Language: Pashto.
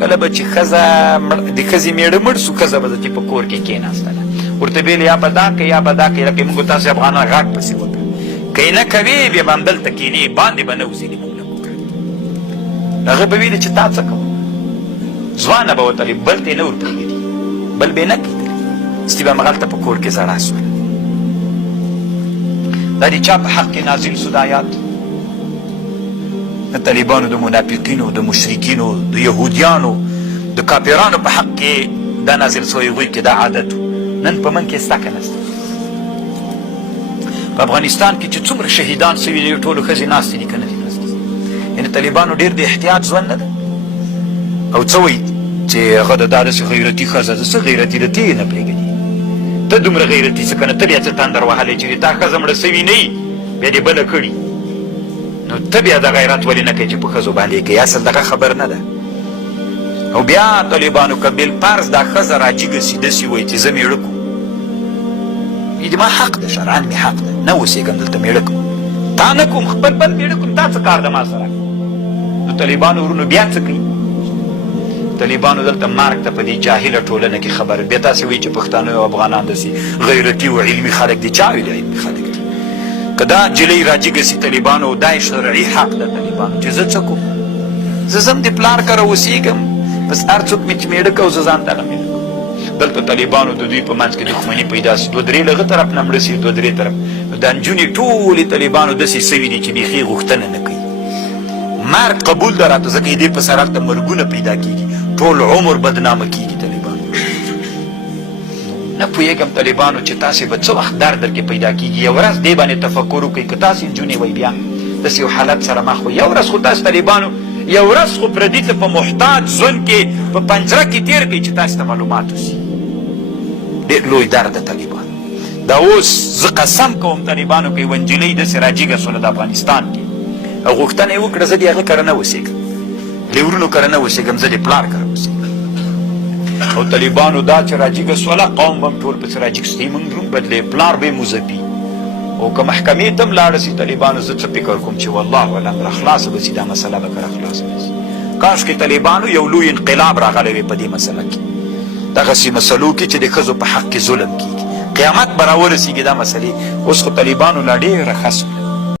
کله به چې ښځه د ښځې میړه مړ سو ښځه به چې په کور کې کېناستله ورته ویل یا به دا کوې یا به دا کوې لکه موږ تاسې افغانان غاټ پسې وکړه که یې نه کوې بیا به همدلته کښېنې باندې به نه وځې د موږ له کوره هغه به ویلې چې تا څه کوه ځوانه به وتلې بل ته یې نه ورپرېږدي بل به یې نه کېدلې ستي به همغلته په کور کې زړه سوله دا د چا په حق کې نازل سو دا آیات د طالبانو د منافقینو د مشرکینو د یهودیانو د کافرانو په حق کې دا نازل سوی هغوی کې دا عادت نن په من کې سته که نسته په افغانستان کې چې څومره شهیدان سوي دي ټولو ښځې ناستې دي که نه دي ناستې یعنې طالبانو ډېر د احتیاط ژوند نه ده او څه وایي چې هغه د دا داسې غیرتي ښځه ده څه غیرتي ده ته یې نه پرېږدي ته دومره غیرتي څه که نه ته بیا څه تندر وهلی چې تا ښځه مړه سوي نه وي بیا دې بله کړي نو ته بیا د غیرت ولې نه کوې چې په ښځو باندې کوي اصل دغه خبر نه ده او بیا طالبانو که بالفرض دا ښځه راجیګه سي داسې وایي چې زه مېړه کوم د ما حق ده شرعن مې حق ده نه اوسېږم دلته مېړه کوم تا نه کوم خپل بل مېړه کوم تا څه کار ده ما سره نو طالبانو ورونو بیا څه کوي طالبانو دلته مرګ ته په دې جاهله ټولنه کې خبره بیا تاسې وایي چې پښتانه او افغانان داسې غیرتي او علمي خلک دي چا ویلي علمي خلک دي که دا جلۍ راجیګه سي طالبانو دا یې شرعي حق ده طالبانو چې زه څه کوم زه ځم د پلار کره اوسېږم بس هر څوک مې چې مېړه که او زه ځان دغه مېړه دلته طالبانو د دوی په منځ کې دښمني پیدا سي دوه درې له هغه طرف نه مړه سي دوه درې طرف نو دا نجونې ټولې طالبانو داسې سوي دي چې بیخي غوښتنه نه کوي مرګ قبول ده راته ځکه دې په سر هلته مرګونه پیدا کېږي ټول عمر بدنامه کېږي طالبانو نه پوهېږم طالبانو چې تاسې به څه وخت درد درکې پیدا کېږي یو ورځ دې باندې تفکر وکړئ که تاسې نجونې وئ بیا داسې یو حالت سره مخ وئ یو ورځ خو تاسې طالبانو یو ورځ خو پردي ته په محتاج ژوند کې په پنجره کې تېر کړئ چې تاسې ته معلومات وسي ډېر لوی درد ده طالبانو دا اوس زه قسم کوم طالبانو که یوه نجلۍ داسې راجیګه سوله د افغانستان کې او غوښتنه یې وکړه زه د هغه کره نه اوسېږم د ورونو کره نه اوسېږم زه د پلار کره اوسېږم او طالبانو دا چې راجیګه سوله قوم به هم ټول پسې راجیګ سي موږ دروم بدلې پلار به یې مذهبي او که محکمې ته هم لاړه سي طالبانو زه څه فکر کوم چې والله اعلم را خلاصه به سي دا مسله به که را خلاصه به سي کاشکې طالبانو یو لوی انقلاب راغلی وی په دې مسله کې دغسې مسلو کې چې د ښځو په حق کې ظلم کېږي قیامت به راورسېږي دا مسلې اوس خو طالبانو لا ډېره ښه